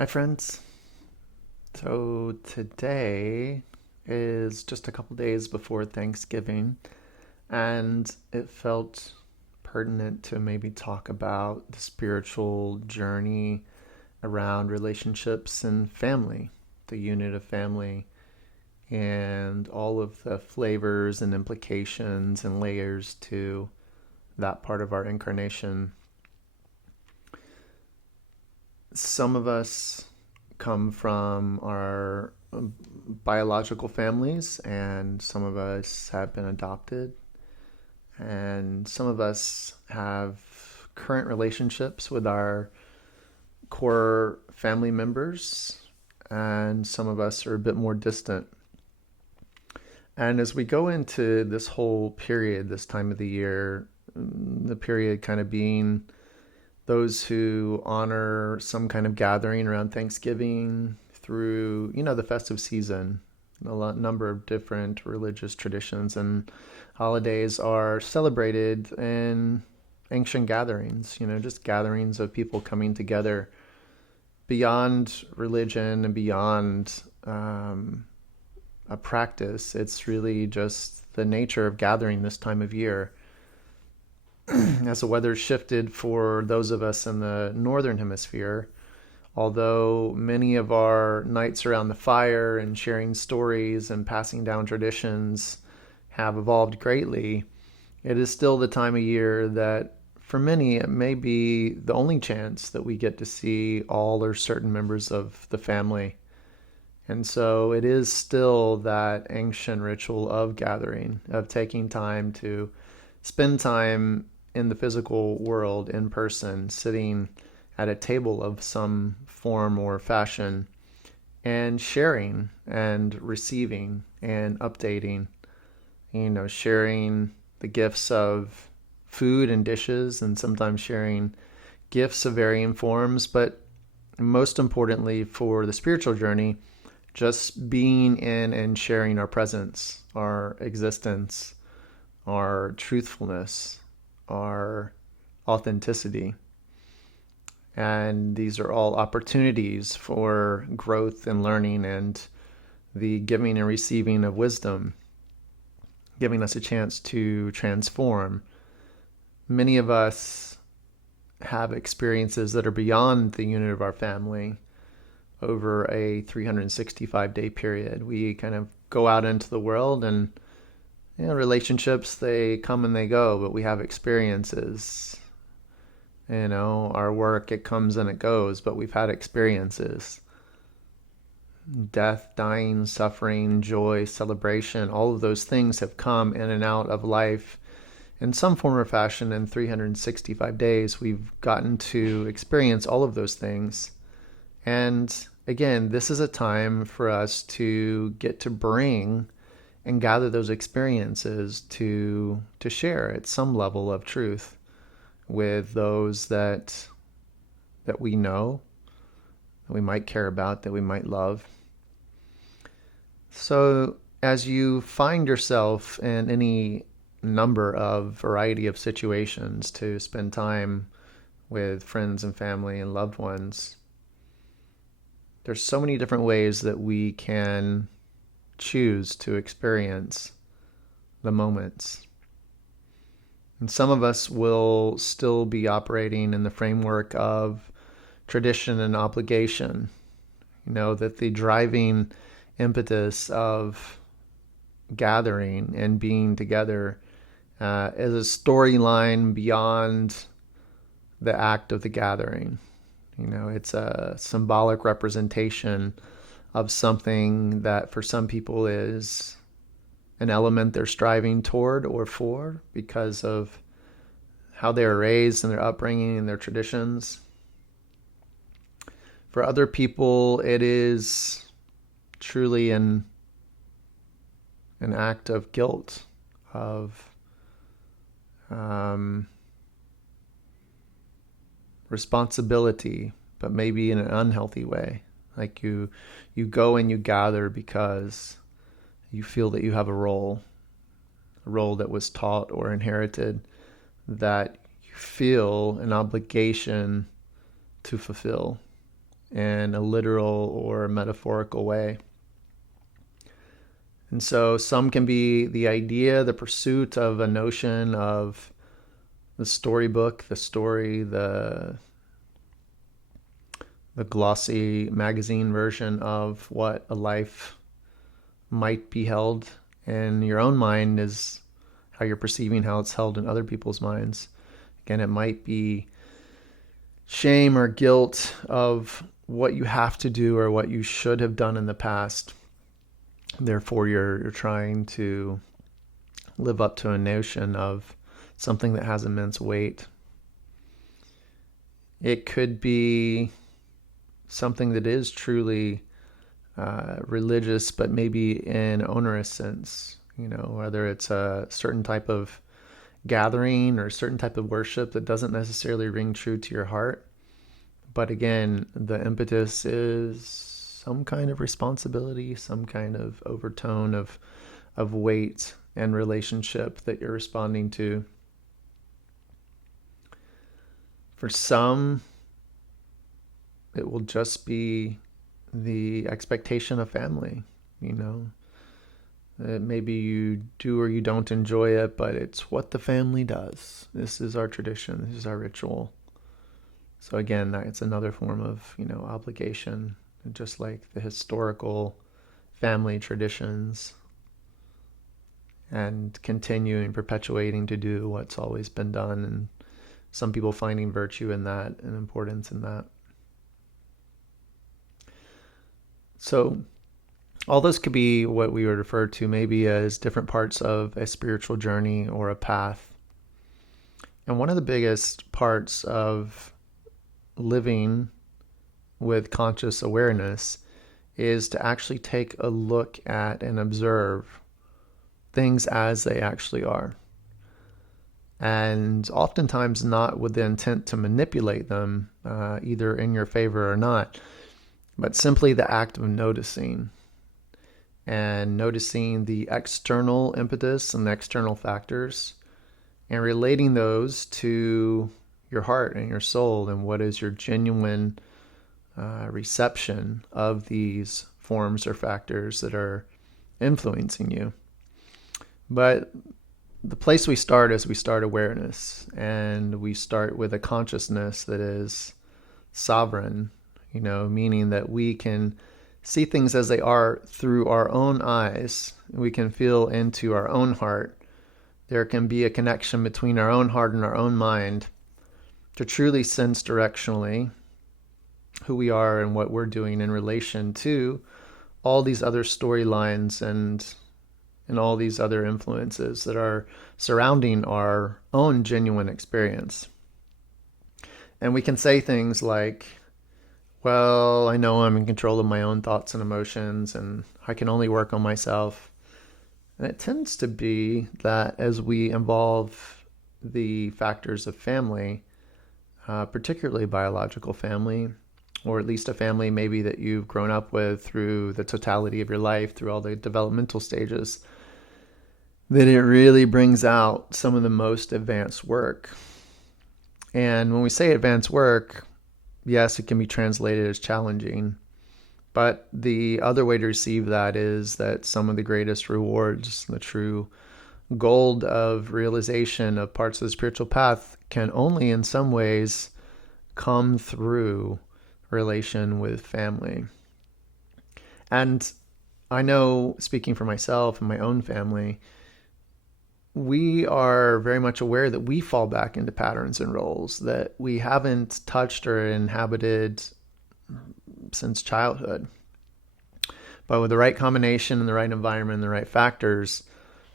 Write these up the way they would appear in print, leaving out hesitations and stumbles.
Hi, friends. So today is just a couple days before Thanksgiving, and it felt pertinent to maybe talk about the spiritual journey around relationships and family, the unit of family, and all of the flavors and implications and layers to that part of our incarnation. Some of us come from our biological families, and some of us have been adopted, and some of us have current relationships with our core family members, and some of us are a bit more distant. And as we go into this whole period, this time of the year, the period kind of being those who honor some kind of gathering around Thanksgiving through, the festive season. Number of different religious traditions and holidays are celebrated in ancient gatherings, just gatherings of people coming together beyond religion and beyond a practice. It's really just the nature of gathering this time of year. As the weather shifted for those of us in the northern hemisphere, although many of our nights around the fire and sharing stories and passing down traditions have evolved greatly, it is still the time of year that for many it may be the only chance that we get to see all or certain members of the family. And so it is still that ancient ritual of gathering, of taking time to spend time in the physical world in person, sitting at a table of some form or fashion, and sharing and receiving and updating, sharing the gifts of food and dishes, and sometimes sharing gifts of varying forms, but most importantly for the spiritual journey, just being in and sharing our presence, our existence, our truthfulness, our authenticity. And these are all opportunities for growth and learning and the giving and receiving of wisdom, giving us a chance to transform. Many of us have experiences that are beyond the unit of our family over a 365-day period. We kind of go out into the world, and relationships, they come and they go, but we have experiences. Our work, it comes and it goes, but we've had experiences. Death, dying, suffering, joy, celebration, all of those things have come in and out of life in some form or fashion. In 365 days, we've gotten to experience all of those things. And again, this is a time for us to get to bring and gather those experiences to share at some level of truth with those that we know, that we might care about, that we might love. So as you find yourself in any number of variety of situations to spend time with friends and family and loved ones, there's so many different ways that we can choose to experience the moments. And some of us will still be operating in the framework of tradition and obligation. That the driving impetus of gathering and being together is a storyline beyond the act of the gathering. It's a symbolic representation of something that for some people is an element they're striving toward or for because of how they were raised and their upbringing and their traditions. For other people, it is truly an act of guilt, of responsibility, but maybe in an unhealthy way. Like you go and you gather because you feel that you have a role that was taught or inherited, that you feel an obligation to fulfill. in a literal or metaphorical way. And so some can be the idea, the pursuit of a notion of the storybook, the story, the glossy magazine version of what a life might be held in your own mind is how you're perceiving how it's held in other people's minds. Again, it might be shame or guilt of what you have to do or what you should have done in the past. Therefore, you're trying to live up to a notion of something that has immense weight. It could be something that is truly religious, but maybe in onerous sense. Whether it's a certain type of gathering or a certain type of worship that doesn't necessarily ring true to your heart. But again, the impetus is some kind of responsibility, some kind of overtone of weight and relationship that you're responding to. For some, it will just be the expectation of family, Maybe you do or you don't enjoy it, but it's what the family does. This is our tradition. This is our ritual. So again, it's another form of, obligation, just like the historical family traditions, and continuing, perpetuating to do what's always been done, and some people finding virtue in that and importance in that. So all those could be what we would refer to maybe as different parts of a spiritual journey or a path. And one of the biggest parts of living with conscious awareness is to actually take a look at and observe things as they actually are. And oftentimes not with the intent to manipulate them, either in your favor or not, but simply the act of noticing. And noticing the external impetus and the external factors and relating those to your heart and your soul and what is your genuine reception of these forms or factors that are influencing you. But the place we start is we start awareness, and we start with a consciousness that is sovereign, meaning that we can see things as they are through our own eyes. We can feel into our own heart. There can be a connection between our own heart and our own mind to truly sense directionally who we are and what we're doing in relation to all these other storylines and all these other influences that are surrounding our own genuine experience. And we can say things like, well, I know I'm in control of my own thoughts and emotions, and I can only work on myself. And it tends to be that as we involve the factors of family, particularly biological family, or at least a family maybe that you've grown up with through the totality of your life, through all the developmental stages, that it really brings out some of the most advanced work. And when we say advanced work, yes, it can be translated as challenging, but the other way to receive that is that some of the greatest rewards, the true gold of realization of parts of the spiritual path, can only in some ways come through relation with family. And I know, speaking for myself and my own family, we are very much aware that we fall back into patterns and roles that we haven't touched or inhabited since childhood. But with the right combination and the right environment and the right factors,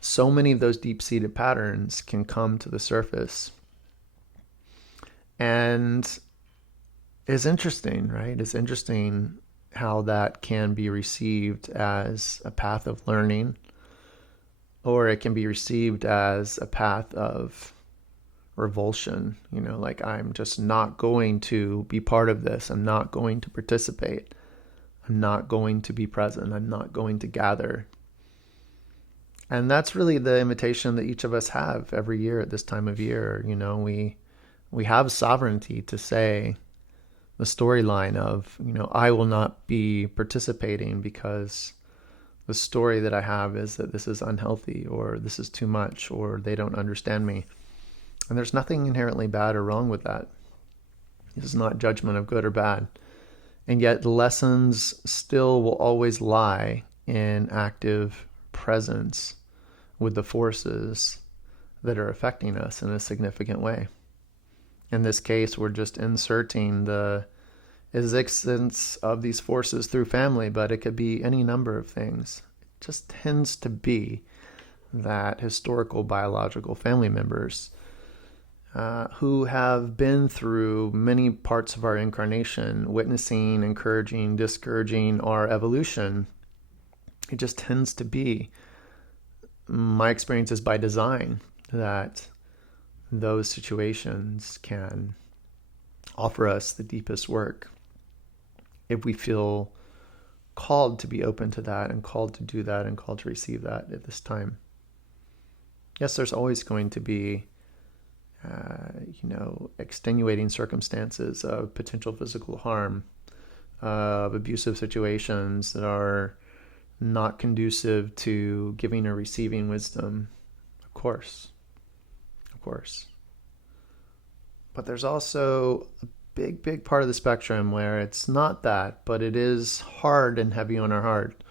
so many of those deep-seated patterns can come to the surface. And it's interesting, right? It's interesting how that can be received as a path of learning, or it can be received as a path of revulsion, like I'm just not going to be part of this. I'm not going to participate. I'm not going to be present. I'm not going to gather. And that's really the invitation that each of us have every year at this time of year. We have sovereignty to say, the storyline of, I will not be participating because the story that I have is that this is unhealthy, or this is too much, or they don't understand me. And there's nothing inherently bad or wrong with that. This is not judgment of good or bad. And yet the lessons still will always lie in active presence with the forces that are affecting us in a significant way. In this case, we're just inserting the existence of these forces through family, but it could be any number of things. It just tends to be that historical biological family members who have been through many parts of our incarnation, witnessing, encouraging, discouraging our evolution, it just tends to be, my experience is by design, that those situations can offer us the deepest work if we feel called to be open to that and called to do that and called to receive that at this time. Yes, there's always going to be extenuating circumstances of potential physical harm, of abusive situations that are not conducive to giving or receiving wisdom. Of course. But there's also a big part of the spectrum where it's not that, but it is hard and heavy on our heart,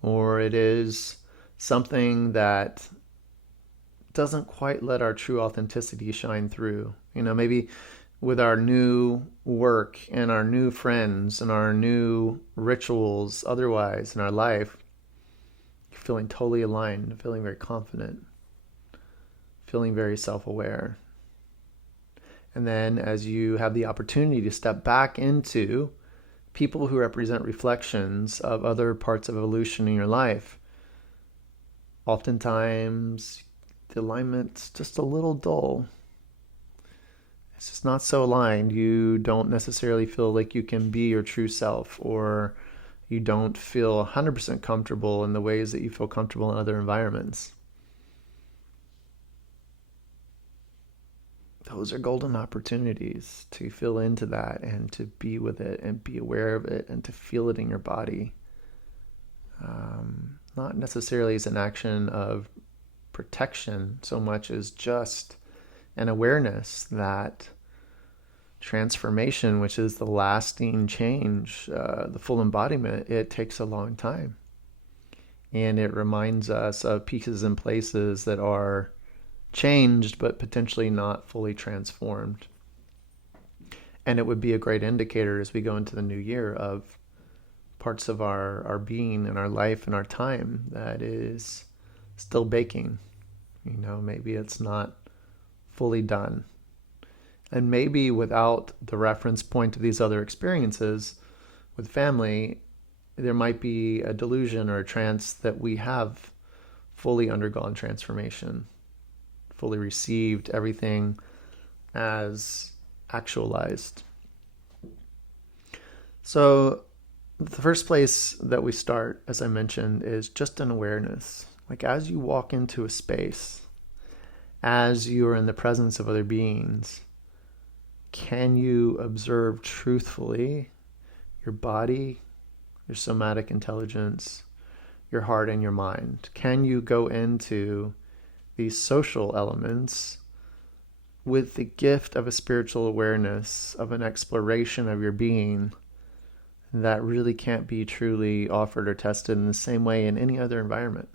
or it is something that doesn't quite let our true authenticity shine through. Maybe with our new work and our new friends and our new rituals otherwise in our life, feeling totally aligned, feeling very confident, feeling very self-aware. And then as you have the opportunity to step back into people who represent reflections of other parts of evolution in your life, oftentimes the alignment's just a little dull. It's just not so aligned. You don't necessarily feel like you can be your true self, or you don't feel 100% comfortable in the ways that you feel comfortable in other environments. Those are golden opportunities to feel into that and to be with it and be aware of it and to feel it in your body. Not necessarily as an action of protection so much as just an awareness that transformation, which is the lasting change, the full embodiment, it takes a long time. And it reminds us of pieces and places that are changed but potentially not fully transformed. And it would be a great indicator as we go into the new year of parts of our being and our life and our time that is still baking. Maybe it's not fully done. And maybe without the reference point of these other experiences with family, there might be a delusion or a trance that we have fully undergone transformation, fully received everything as actualized. So the first place that we start, as I mentioned, is just an awareness. Like as you walk into a space, as you are in the presence of other beings, can you observe truthfully your body, your somatic intelligence, your heart, and your mind? Can you go into these social elements with the gift of a spiritual awareness, of an exploration of your being that really can't be truly offered or tested in the same way in any other environment?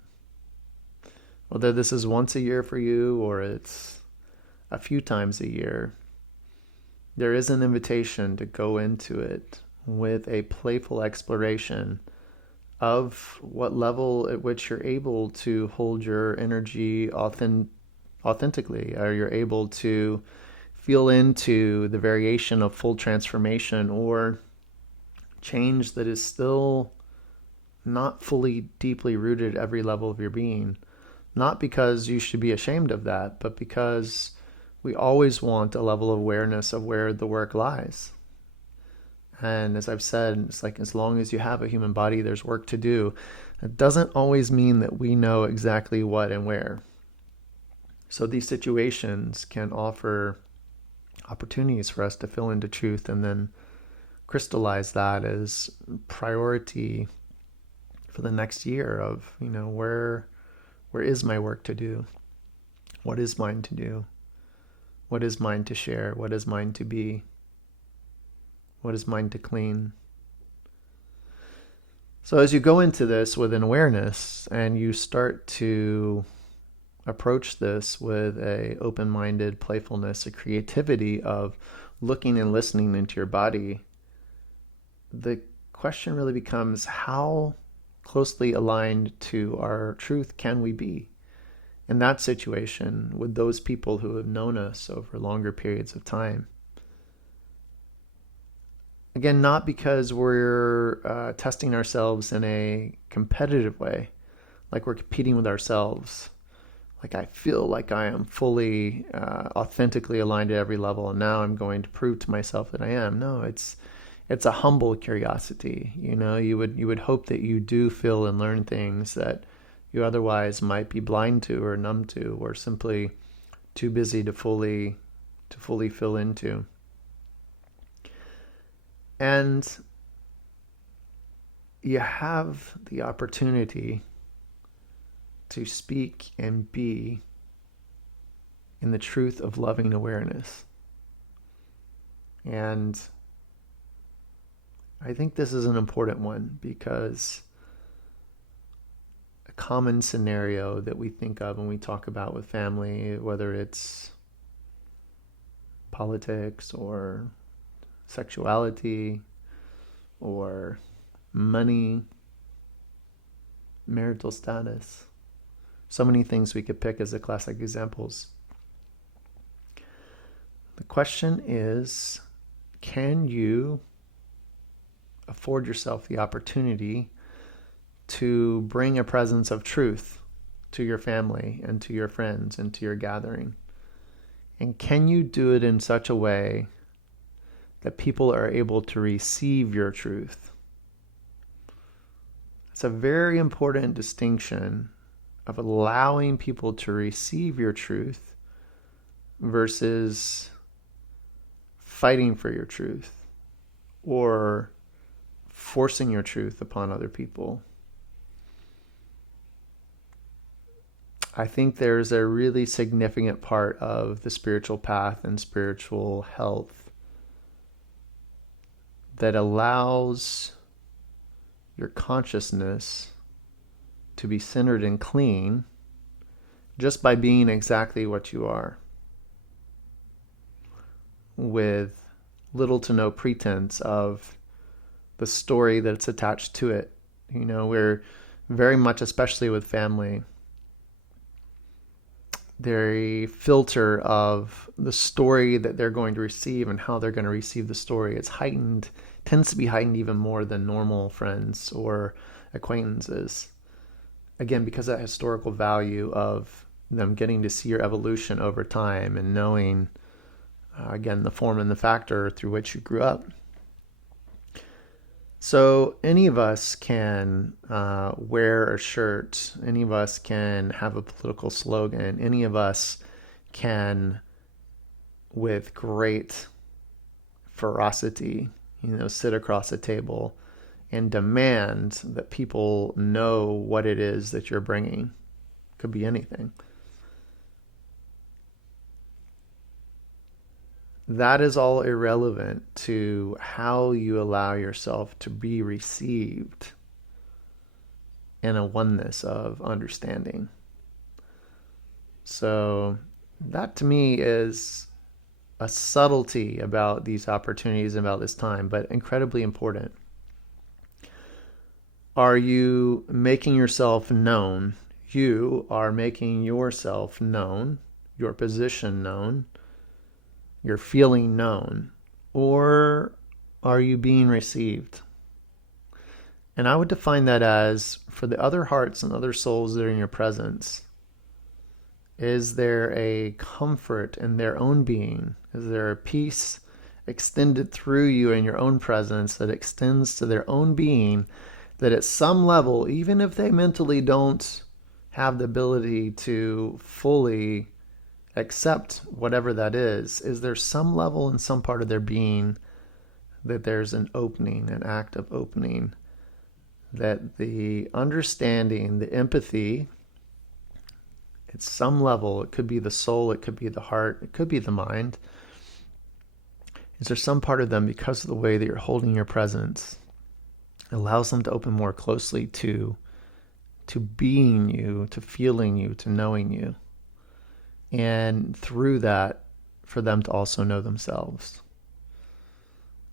Whether this is once a year for you or it's a few times a year, there is an invitation to go into it with a playful exploration of what level at which you're able to hold your energy authentically, or you're able to feel into the variation of full transformation or change that is still not fully deeply rooted at every level of your being. Not because you should be ashamed of that, but because we always want a level of awareness of where the work lies. And as I've said, it's like as long as you have a human body, there's work to do. It doesn't always mean that we know exactly what and where. So these situations can offer opportunities for us to fill into truth and then crystallize that as priority for the next year of, where is my work to do? What is mine to do? What is mine to share? What is mine to be? What is mine to clean? So as you go into this with an awareness and you start to approach this with a open-minded playfulness, a creativity of looking and listening into your body, the question really becomes, how closely aligned to our truth can we be in that situation with those people who have known us over longer periods of time? Again, not because we're testing ourselves in a competitive way, like we're competing with ourselves. Like I feel like I am fully, authentically aligned at every level, and now I'm going to prove to myself that I am. No, it's a humble curiosity. You would hope that you do feel and learn things that you otherwise might be blind to or numb to, or simply too busy to fully fill into. And you have the opportunity to speak and be in the truth of loving awareness. And I think this is an important one, because a common scenario that we think of when we talk about with family, whether it's politics or sexuality or money, marital status, so many things we could pick as the classic examples. The question is, can you afford yourself the opportunity to bring a presence of truth to your family and to your friends and to your gathering? And can you do it in such a way that people are able to receive your truth? It's a very important distinction of allowing people to receive your truth versus fighting for your truth or forcing your truth upon other people. I think there's a really significant part of the spiritual path and spiritual health that allows your consciousness to be centered and clean just by being exactly what you are, with little to no pretense of the story that's attached to it. We're very much, especially with family, the filter of the story that they're going to receive and how they're going to receive the story. It's heightened, tends to be heightened even more than normal friends or acquaintances. Again, because of that historical value of them getting to see your evolution over time and knowing, again, the form and the factor through which you grew up. So any of us can wear a shirt. Any of us can have a political slogan. Any of us can, with great ferocity, sit across a table and demand that people know what it is that you're bringing. Could be anything. That is all irrelevant to how you allow yourself to be received in a oneness of understanding. So that to me is a subtlety about these opportunities and about this time, but incredibly important. Are you making yourself known? You are making yourself known, your position known, your feeling known, or are you being received? And I would define that as, for the other hearts and other souls that are in your presence, is there a comfort in their own being? Is there a peace extended through you in your own presence that extends to their own being, that at some level, even if they mentally don't have the ability to fully accept whatever that is there some level in some part of their being that there's an opening, an act of opening, that the understanding, the empathy, at some level, it could be the soul, it could be the heart, it could be the mind. Is there some part of them, because of the way that you're holding your presence, allows them to open more closely to being you, to feeling you, to knowing you. And through that, for them to also know themselves.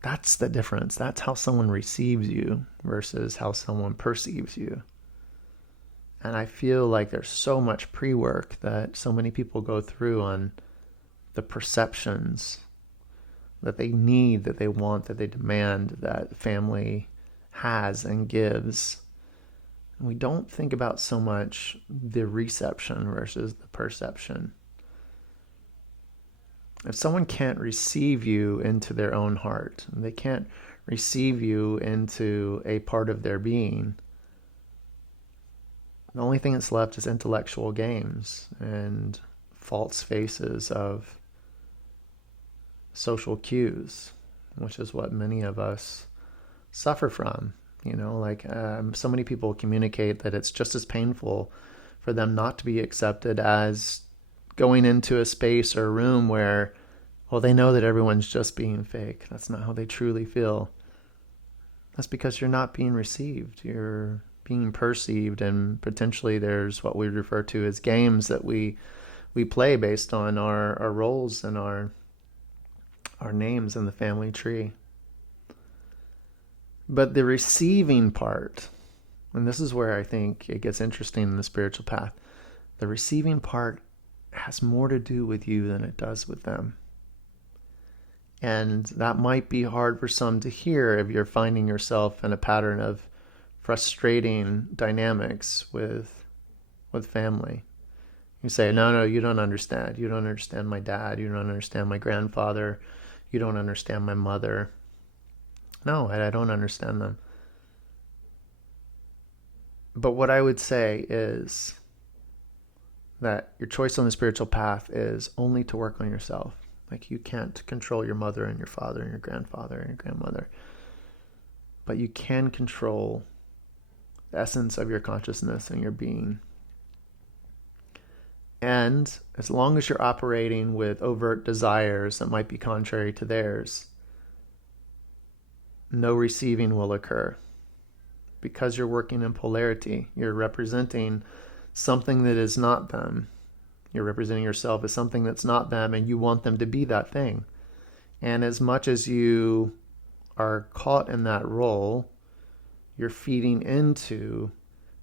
That's the difference. That's how someone receives you versus how someone perceives you. And I feel like there's so much pre-work that so many people go through on the perceptions that they need, that they want, that they demand, that family has and gives. And we don't think about so much the reception versus the perception. If someone can't receive you into their own heart, they can't receive you into a part of their being, the only thing that's left is intellectual games and false faces of social cues, which is what many of us suffer from. So many people communicate that it's just as painful for them not to be accepted as going into a space or a room where, well, they know that everyone's just being fake. That's not how they truly feel. That's because you're not being received. You're being perceived, and potentially there's what we refer to as games that we play based on our roles and our names in the family tree. But the receiving part, and this is where I think it gets interesting in the spiritual path, the receiving part has more to do with you than it does with them. And that might be hard for some to hear if you're finding yourself in a pattern of frustrating dynamics with family. You say, no, you don't understand. You don't understand my dad. You don't understand my grandfather. You don't understand my mother. No, I don't understand them. But what I would say is that your choice on the spiritual path is only to work on yourself. Like, you can't control your mother and your father and your grandfather and your grandmother. But you can control the essence of your consciousness and your being. And as long as you're operating with overt desires that might be contrary to theirs, no receiving will occur. Because you're working in polarity. You're representing something that is not them. You're representing yourself as something that's not them, and you want them to be that thing. And as much as you are caught in that role, you're feeding into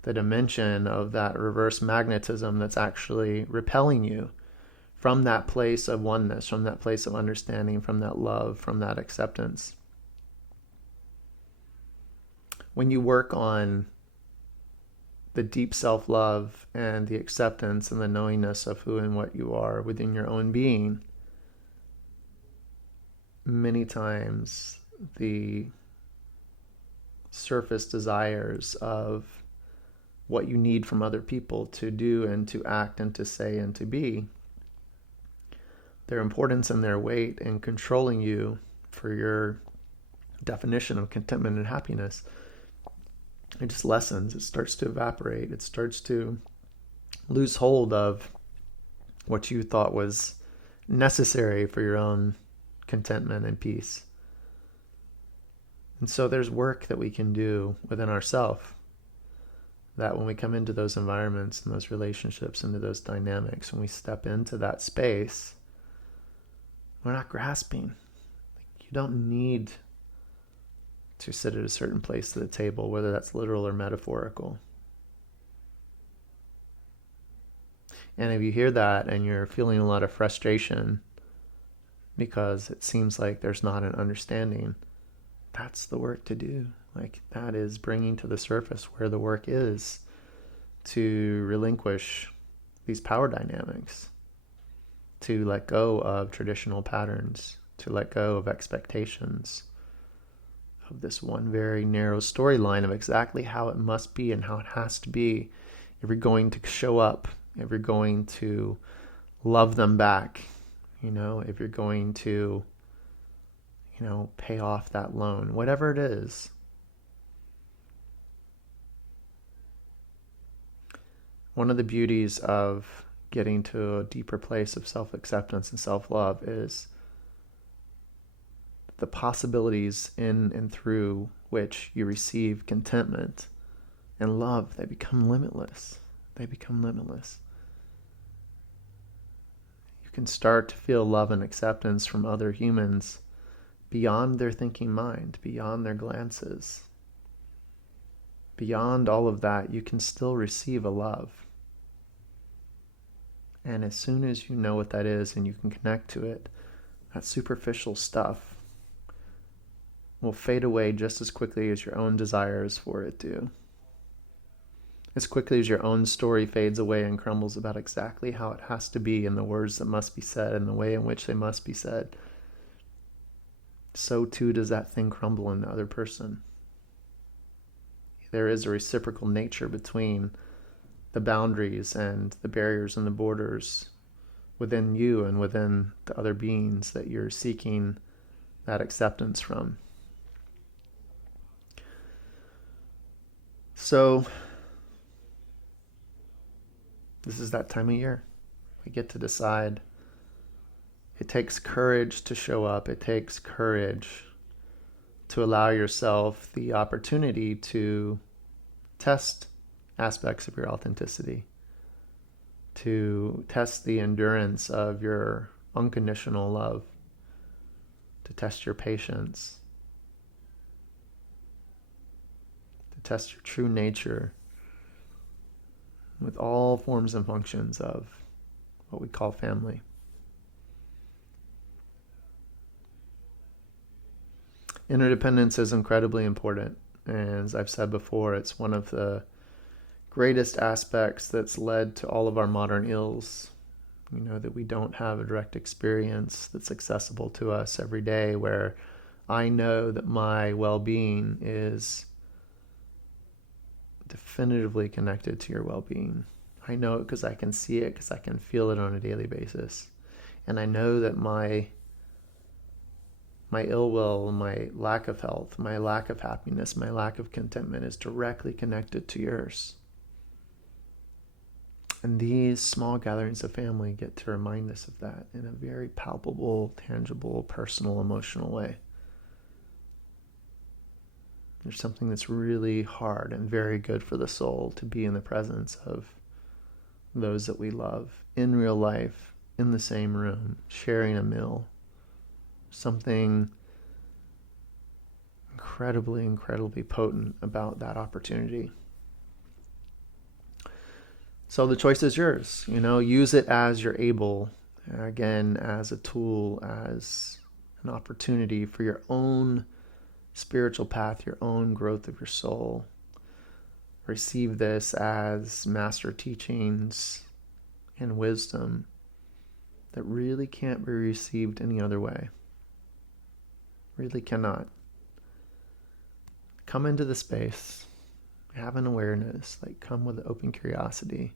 the dimension of that reverse magnetism that's actually repelling you from that place of oneness, from that place of understanding, from that love, from that acceptance. When you work on the deep self-love and the acceptance and the knowingness of who and what you are within your own being, many times the surface desires of what you need from other people to do and to act and to say and to be, their importance and their weight in controlling you for your definition of contentment and happiness, it just lessens. It starts to evaporate. It starts to lose hold of what you thought was necessary for your own contentment and peace. And so there's work that we can do within ourselves, that when we come into those environments and those relationships, into those dynamics, when we step into that space, we're not grasping. You don't need to sit at a certain place at the table, whether that's literal or metaphorical. And if you hear that and you're feeling a lot of frustration because it seems like there's not an understanding, that's the work to do. Like, that is bringing to the surface where the work is to relinquish these power dynamics, to let go of traditional patterns, to let go of expectations, of this one very narrow storyline of exactly how it must be and how it has to be if you're going to show up, if you're going to love them back, if you're going to, pay off that loan, whatever it is. One of the beauties of getting to a deeper place of self-acceptance and self-love is the possibilities in and through which you receive contentment and love. They become limitless. They become limitless. You can start to feel love and acceptance from other humans beyond their thinking mind, beyond their glances. Beyond all of that, you can still receive a love. And as soon as you know what that is and you can connect to it, that superficial stuff will fade away just as quickly as your own desires for it do. As quickly as your own story fades away and crumbles about exactly how it has to be and the words that must be said and the way in which they must be said, so too does that thing crumble in the other person. There is a reciprocal nature between the boundaries and the barriers and the borders within you and within the other beings that you're seeking that acceptance from. So, this is that time of year. We get to decide. It takes courage to show up. It takes courage to allow yourself the opportunity to test aspects of your authenticity, to test the endurance of your unconditional love, to test your patience, to test your true nature with all forms and functions of what we call family. Interdependence is incredibly important. And as I've said before, it's one of the greatest aspects that's led to all of our modern ills. That we don't have a direct experience that's accessible to us every day, where I know that my well-being is definitively connected to your well-being. I know it because I can see it, because I can feel it on a daily basis. And I know that my ill will, my lack of health, my lack of happiness, my lack of contentment is directly connected to yours. And these small gatherings of family get to remind us of that in a very palpable, tangible, personal, emotional way. There's something that's really hard and very good for the soul to be in the presence of those that we love in real life, in the same room, sharing a meal. Something incredibly, incredibly potent about that opportunity. So the choice is yours. Use it as you're able. Again, as a tool, as an opportunity for your own spiritual path, your own growth of your soul. Receive this as master teachings and wisdom that really can't be received any other way. Really cannot. Come into the space, have an awareness, come with open curiosity.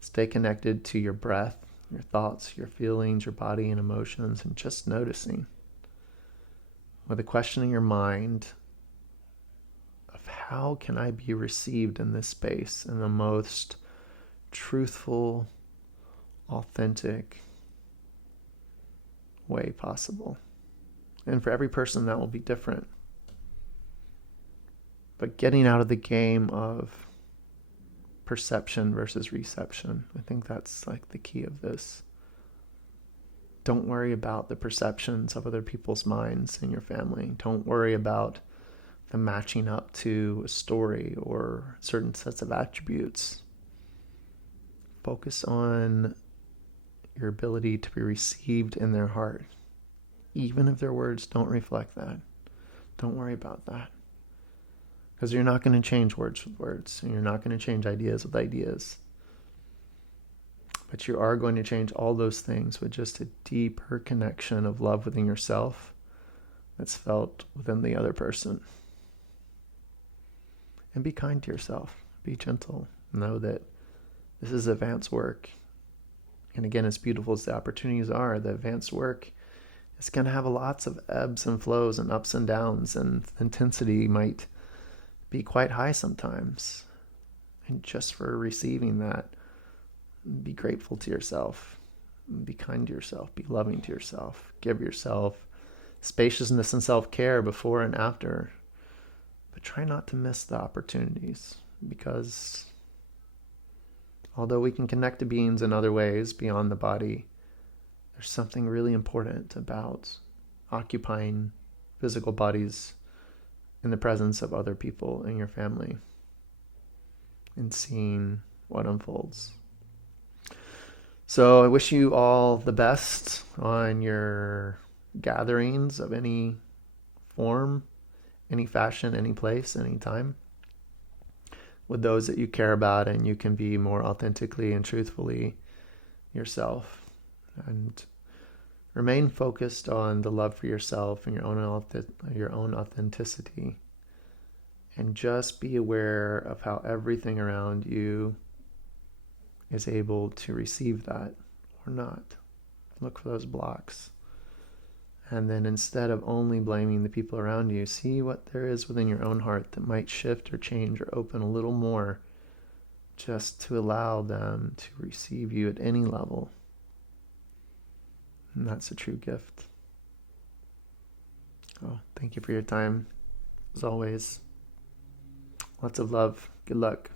Stay connected to your breath, your thoughts, your feelings, your body and emotions, and just noticing. With a question in your mind of how can I be received in this space in the most truthful, authentic way possible. And for every person that will be different. But getting out of the game of perception versus reception, I think that's the key of this. Don't worry about the perceptions of other people's minds in your family. Don't worry about the matching up to a story or certain sets of attributes. Focus on your ability to be received in their heart, even if their words don't reflect that. Don't worry about that. Because you're not going to change words with words, and you're not going to change ideas with ideas. But you are going to change all those things with just a deeper connection of love within yourself that's felt within the other person. And be kind to yourself. Be gentle. Know that this is advanced work. And again, as beautiful as the opportunities are, the advanced work It's going to have lots of ebbs and flows and ups and downs, and intensity might be quite high sometimes. And just for receiving that, be grateful to yourself, be kind to yourself, be loving to yourself, give yourself spaciousness and self-care before and after. But try not to miss the opportunities, because although we can connect to beings in other ways beyond the body, there's something really important about occupying physical bodies in the presence of other people in your family and seeing what unfolds. So I wish you all the best on your gatherings of any form, any fashion, any place, any time, with those that you care about, and you can be more authentically and truthfully yourself. And remain focused on the love for yourself and your own authenticity. And just be aware of how everything around you is able to receive that or not. Look for those blocks. And then instead of only blaming the people around you, see what there is within your own heart that might shift or change or open a little more, just to allow them to receive you at any level. And that's a true gift. Oh, thank you for your time. As always, lots of love. Good luck.